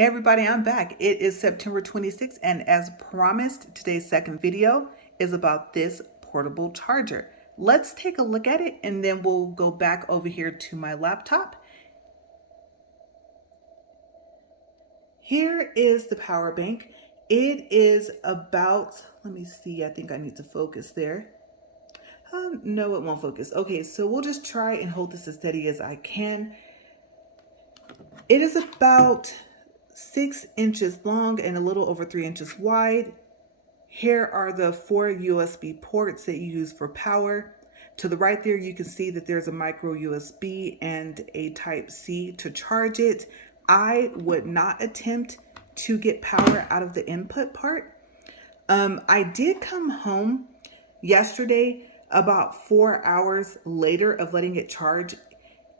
Hey everybody, I'm back. It is September 26th, and as promised, today's second video is about this portable charger. Let's take a look at it and then we'll go back over here to my laptop. Here is the power bank. It is about, let me see, I think I need to focus there. No, it won't focus. Okay, so we'll just try and hold this as steady as I can. It is about 6 inches long and a little over 3 inches wide. Here are the 4 USB ports that you use for power. To the right there, you can see that there's a micro USB and a type C to charge it. I would not attempt to get power out of the input part. I did come home yesterday about 4 hours later of letting it charge.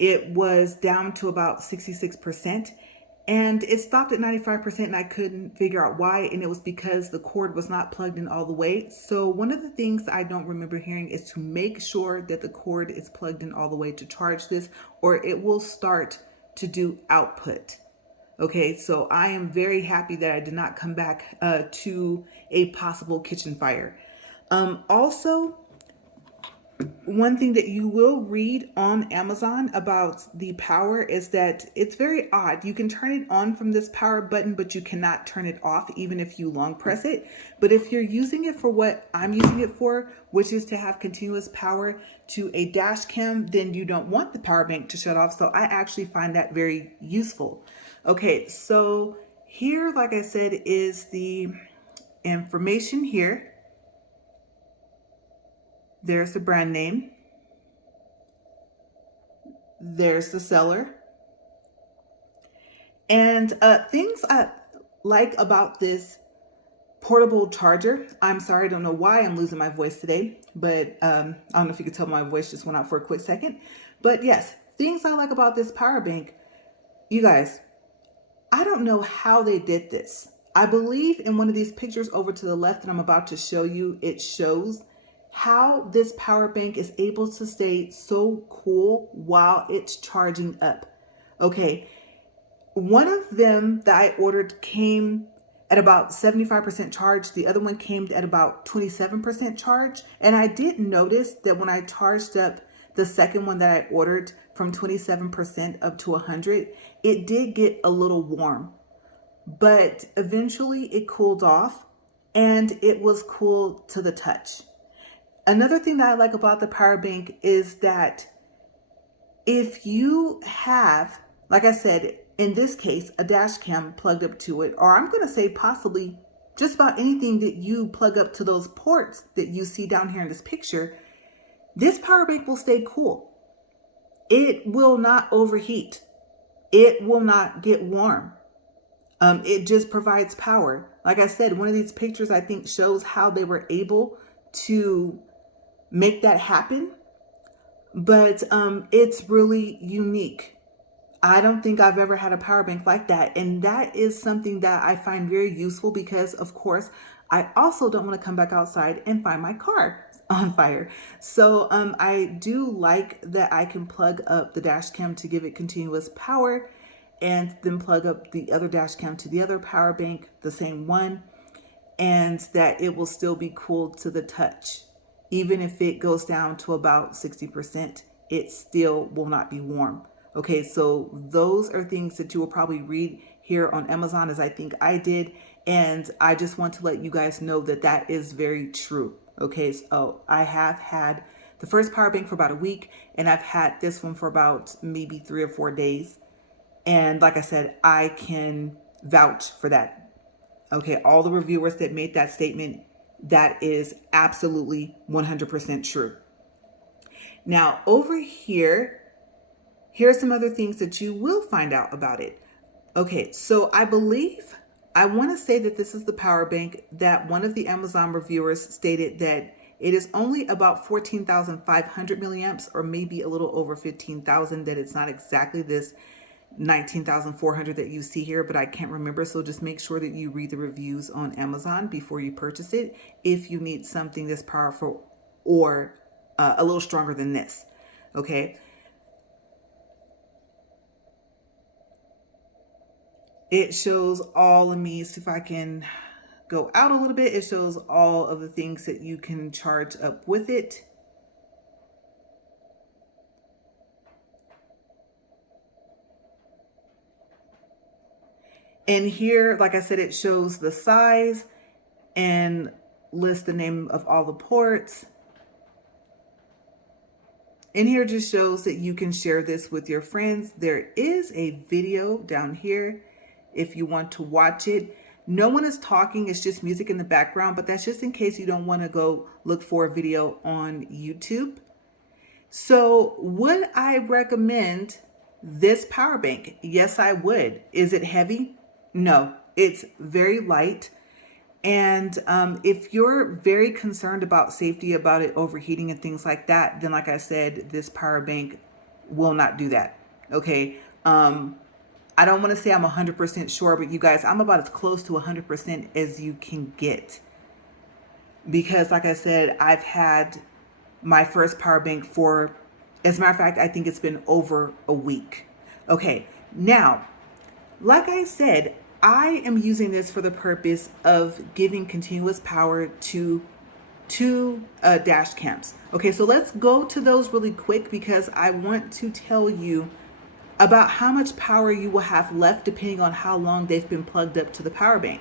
It was down to about 66%. And it stopped at 95% and I couldn't figure out why. And it was because the cord was not plugged in all the way. So one of the things I don't remember hearing is to make sure that the cord is plugged in all the way to charge this, or it will start to do output. Okay, so I am very happy that I did not come back to a possible kitchen fire. Also, one thing that you will read on Amazon about the power is that it's very odd. You can turn it on from this power button, but you cannot turn it off even if you long press it. But if you're using it for what I'm using it for, which is to have continuous power to a dash cam, then you don't want the power bank to shut off. So I actually find that very useful. Okay, so here, like I said, is the information here. There's the brand name. There's the seller. And things I like about this portable charger, I'm sorry, I don't know why I'm losing my voice today, but I don't know if you could tell my voice just went out for a quick second. But yes, things I like about this power bank, you guys, I don't know how they did this. I believe in one of these pictures over to the left that I'm about to show you, it shows how this power bank is able to stay so cool while it's charging up. Okay, one of them that I ordered came at about 75% charge. The other one came at about 27% charge. And I did notice that when I charged up the second one that I ordered from 27% up to 100, it did get a little warm. But eventually it cooled off and it was cool to the touch. Another thing that I like about the power bank is that if you have, like I said, in this case, a dash cam plugged up to it, or I'm going to say possibly just about anything that you plug up to those ports that you see down here in this picture, this power bank will stay cool. It will not overheat. It will not get warm. It just provides power. Like I said, one of these pictures I think shows how they were able to make that happen, but it's really unique. I don't think I've ever had a power bank like that, and that is something that I find very useful because, of course, I also don't want to come back outside and find my car on fire. So I do like that I can plug up the dash cam to give it continuous power and then plug up the other dash cam to the other power bank, the same one, and that it will still be cool to the touch. Even if it goes down to about 60%, it still will not be warm. Okay, so those are things that you will probably read here on Amazon, as I think I did. And I just want to let you guys know that that is very true. Okay, so I have had the first power bank for about a week, and I've had this one for about maybe 3 or 4 days. And like I said, I can vouch for that. Okay, all the reviewers that made that statement, that is absolutely 100% true. Now over here, here are some other things that you will find out about it. Okay, so I want to say that this is the power bank that one of the Amazon reviewers stated that it is only about 14,500 milliamps, or maybe a little over 15,000, that it's not exactly this 19,400 that you see here, but I can't remember. So just make sure that you read the reviews on Amazon before you purchase it if you need something this powerful or a little stronger than this. Okay. It shows all, let me see if I can go out a little bit. It shows all of the things that you can charge up with it. And here, like I said, it shows the size and lists the name of all the ports. And here just shows that you can share this with your friends. There is a video down here if you want to watch it. No one is talking, it's just music in the background, but that's just in case you don't want to go look for a video on YouTube. So would I recommend this power bank? Yes, I would. Is it heavy? No, it's very light. And if you're very concerned about safety, about it overheating and things like that, then like I said, this power bank will not do that. Okay. I don't want to say I'm 100% sure, but you guys, I'm about as close to 100% as you can get. Because like I said, I've had my first power bank for, as a matter of fact, I think it's been over a week. Okay. Now, like I said, I am using this for the purpose of giving continuous power to two dash cams. Okay, so let's go to those really quick because I want to tell you about how much power you will have left depending on how long they've been plugged up to the power bank.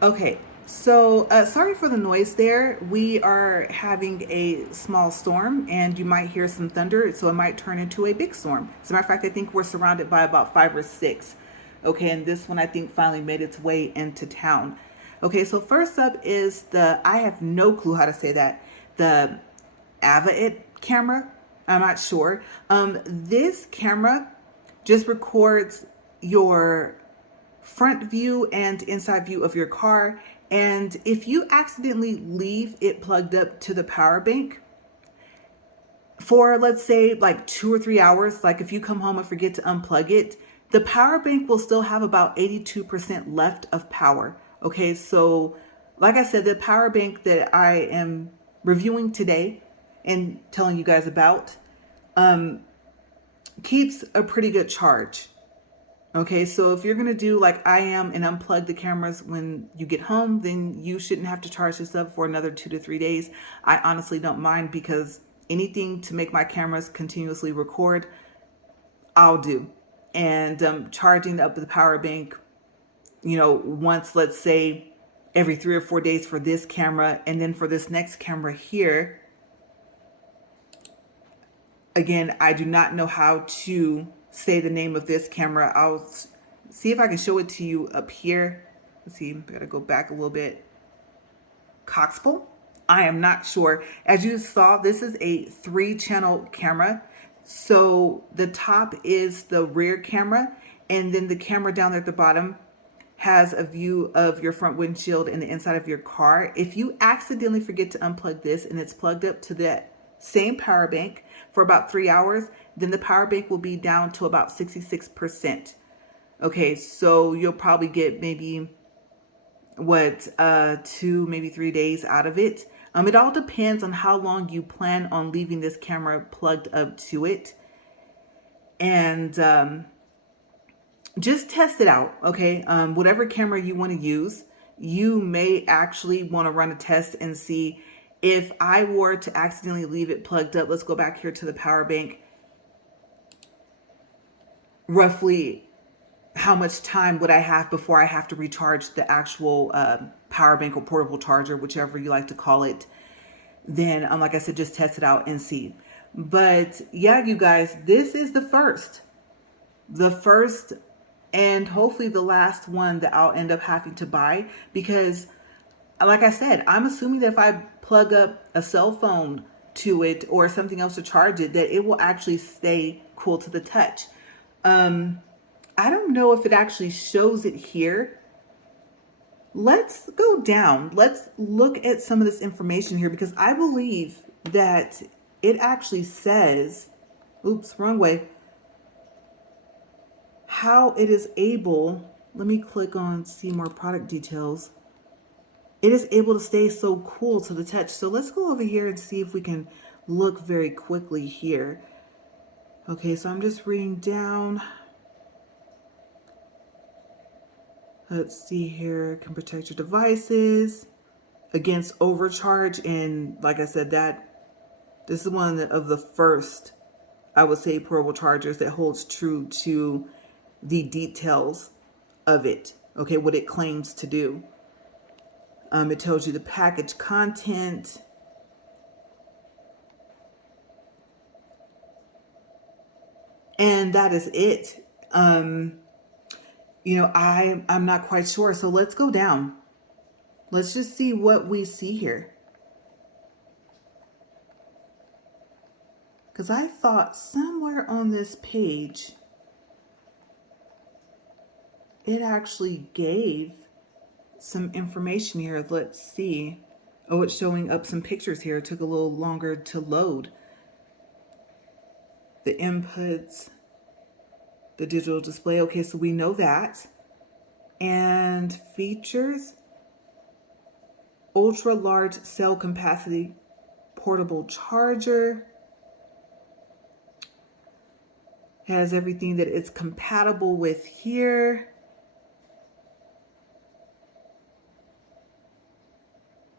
Okay, so sorry for the noise there. We are having a small storm and you might hear some thunder, so it might turn into a big storm. As a matter of fact, I think we're surrounded by about 5 or 6. Okay, and this one I think finally made its way into town. Okay, so first up is I have no clue how to say that, the Avaett camera. I'm not sure. This camera just records your front view and inside view of your car. And if you accidentally leave it plugged up to the power bank for, let's say, like 2 or 3 hours, like if you come home and forget to unplug it, the power bank will still have about 82% left of power. Okay, so like I said, the power bank that I am reviewing today and telling you guys about keeps a pretty good charge. Okay, so if you're gonna do like I am and unplug the cameras when you get home, then you shouldn't have to charge this up for another 2 to 3 days. I honestly don't mind because anything to make my cameras continuously record, I'll do. And charging up the power bank, you know, once, let's say every 3 or 4 days for this camera, and then for this next camera here, again, I do not know how to say the name of this camera. I'll see if I can show it to you up here. Let's see, I gotta go back a little bit. COXPAL? I am not sure. As you saw, this is a 3-channel camera. So the top is the rear camera, and then the camera down there at the bottom has a view of your front windshield and the inside of your car. If you accidentally forget to unplug this and it's plugged up to that same power bank for about 3 hours, then the power bank will be down to about 66%. Okay, so you'll probably get maybe 2, maybe 3 days out of it. It all depends on how long you plan on leaving this camera plugged up to it. And just test it out, okay? Whatever camera you want to use, you may actually want to run a test and see if I were to accidentally leave it plugged up. Let's go back here to the power bank. Roughly how much time would I have before I have to recharge the actual power bank or portable charger, whichever you like to call it. Then, like I said, just test it out and see. But yeah, you guys, this is the first and hopefully the last one that I'll end up having to buy, because like I said, I'm assuming that if I plug up a cell phone to it or something else to charge it, that it will actually stay cool to the touch. I don't know if it actually shows it here. Let's go down. Let's look at some of this information here, because I believe that it actually says, oops, wrong way, how it is able, let me click on see more product details. It is able to stay so cool to the touch. So let's go over here and see if we can look very quickly here. Okay, so I'm just reading down. Let's see here, can protect your devices against overcharge. And like I said, this is one of the first, I would say, portable chargers that holds true to the details of it. Okay, what it claims to do. It tells you the package content. And that is it. You know, I'm not quite sure. So let's go down. Let's just see what we see here. Because I thought somewhere on this page, it actually gave some information here. Let's see. Oh, it's showing up some pictures here. It took a little longer to load. The inputs, the digital display. Okay, so we know that. And features, ultra large cell capacity portable charger. Has everything that it's compatible with here.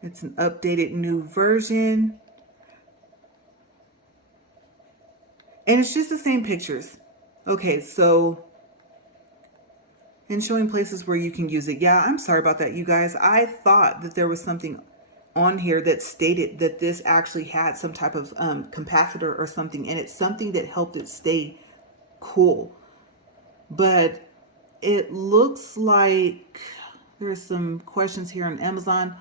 It's an updated new version. And it's just the same pictures. Okay, so, and showing places where you can use it. Yeah, I'm sorry about that, you guys. I thought that there was something on here that stated that this actually had some type of capacitor or something in it, something that helped it stay cool. But it looks like there's some questions here on Amazon.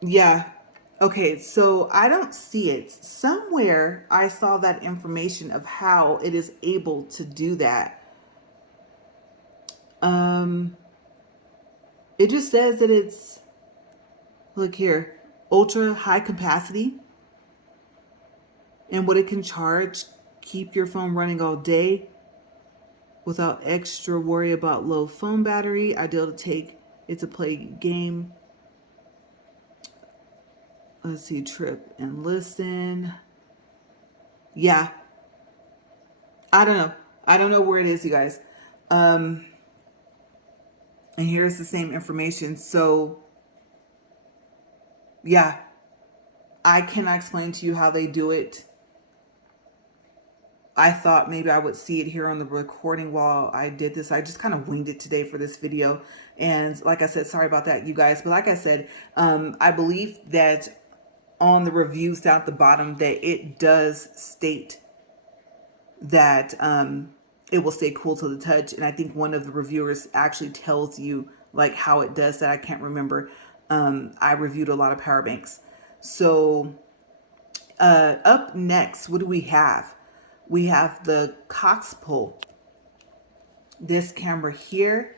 Yeah. Okay, so I don't see it. Somewhere I saw that information of how it is able to do that. It just says that it's, look here, ultra high capacity and what it can charge, keep your phone running all day without extra worry about low phone battery. Ideal to take it to play game. Let's see, trip and listen. Yeah. I don't know. I don't know where it is, you guys. And here's the same information. So, yeah. I cannot explain to you how they do it. I thought maybe I would see it here on the recording while I did this. I just kind of winged it today for this video. And like I said, sorry about that, you guys. But like I said, I believe that on the reviews down at the bottom that it does state that it will stay cool to the touch. And I think one of the reviewers actually tells you like how it does that. I can't remember. I reviewed a lot of power banks. So up next, what do we have? We have the COXPAL, this camera here.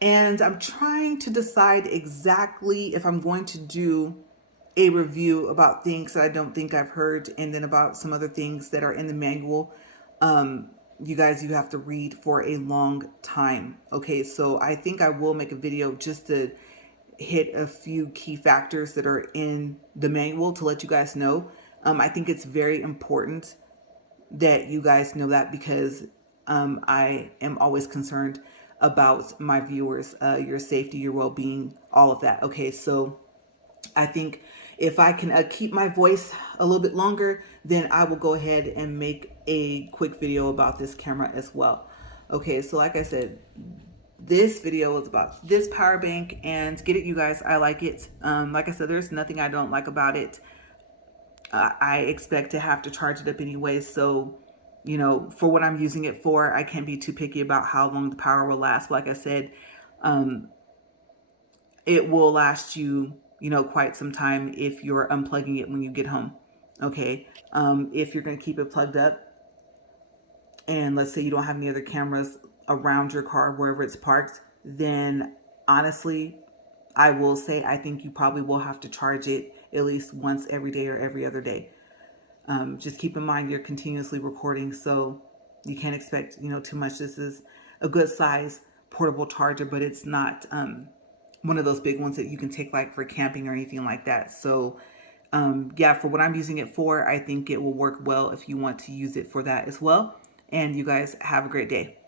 And I'm trying to decide exactly if I'm going to do a review about things that I don't think I've heard, and then about some other things that are in the manual. You guys, you have to read for a long time. Okay, so I think I will make a video just to hit a few key factors that are in the manual to let you guys know. I think it's very important that you guys know that, because I am always concerned about my viewers, your safety, your well-being, all of that. Okay, so I think if I can keep my voice a little bit longer, then I will go ahead and make a quick video about this camera as well. Okay, so like I said, this video is about this power bank, and get it, you guys, I like it. Like I said, there's nothing I don't like about it. I expect to have to charge it up anyway, so you know, for what I'm using it for, I can't be too picky about how long the power will last. Like I said, it will last you, you know, quite some time if you're unplugging it when you get home. Okay, if you're going to keep it plugged up, and let's say you don't have any other cameras around your car wherever it's parked, then honestly, I will say I think you probably will have to charge it at least once every day or every other day. Just keep in mind you're continuously recording, so you can't expect, you know, too much. This is a good size portable charger, but it's not one of those big ones that you can take like for camping or anything like that. So yeah, for what I'm using it for, I think it will work well if you want to use it for that as well. and you guys have a great day.